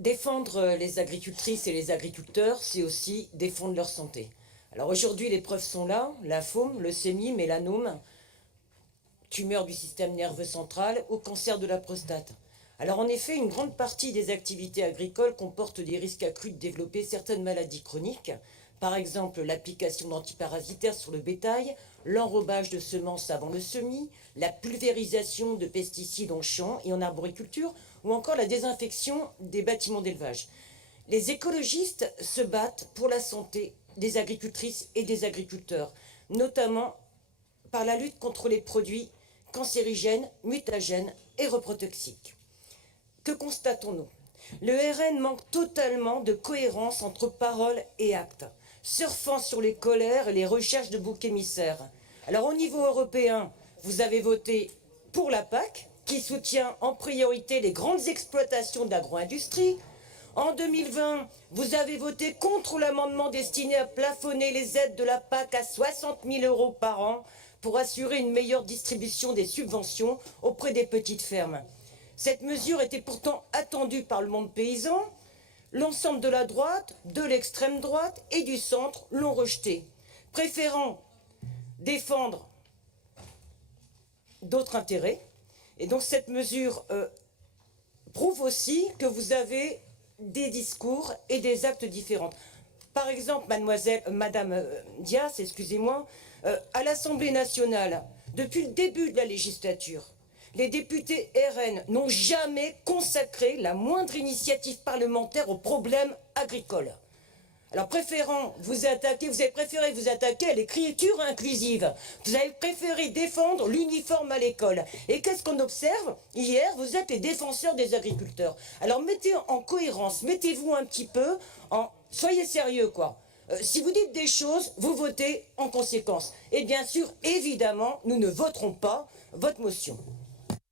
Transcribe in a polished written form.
Défendre les agricultrices et les agriculteurs, c'est aussi défendre leur santé. Alors aujourd'hui, les preuves sont là, lymphome, leucémie, mélanome, tumeur du système nerveux central, au cancer de la prostate. Alors en effet, une grande partie des activités agricoles comportent des risques accrus de développer certaines maladies chroniques, par exemple l'application d'antiparasitaires sur le bétail, l'enrobage de semences avant le semis, la pulvérisation de pesticides en champs et en arboriculture, ou encore la désinfection des bâtiments d'élevage. Les écologistes se battent pour la santé des agricultrices et des agriculteurs, notamment par la lutte contre les produits cancérigènes, mutagènes et reprotoxiques. Que constatons-nous? Le RN manque totalement de cohérence entre paroles et actes, surfant sur les colères et les recherches de boucs émissaires. Alors au niveau européen, vous avez voté pour la PAC, qui soutient en priorité les grandes exploitations d'agro-industrie. En 2020, vous avez voté contre l'amendement destiné à plafonner les aides de la PAC à 60 000 € par an pour assurer une meilleure distribution des subventions auprès des petites fermes. Cette mesure était pourtant attendue par le monde paysan. L'ensemble de la droite, de l'extrême droite et du centre l'ont rejetée, préférant défendre d'autres intérêts. Et donc cette mesure prouve aussi que vous avez des discours et des actes différents. Par exemple, Madame Dias, excusez-moi, à l'Assemblée nationale, depuis le début de la législature, les députés RN n'ont jamais consacré la moindre initiative parlementaire aux problèmes agricoles. Alors préférant vous attaquer, vous avez préféré vous attaquer à l'écriture inclusive. Vous avez préféré défendre l'uniforme à l'école. Et qu'est-ce qu'on observe? Hier, vous êtes les défenseurs des agriculteurs. Alors mettez en cohérence, mettez-vous un petit peu en... Soyez sérieux, quoi. Si vous dites des choses, vous votez en conséquence. Et bien sûr, évidemment, nous ne voterons pas votre motion.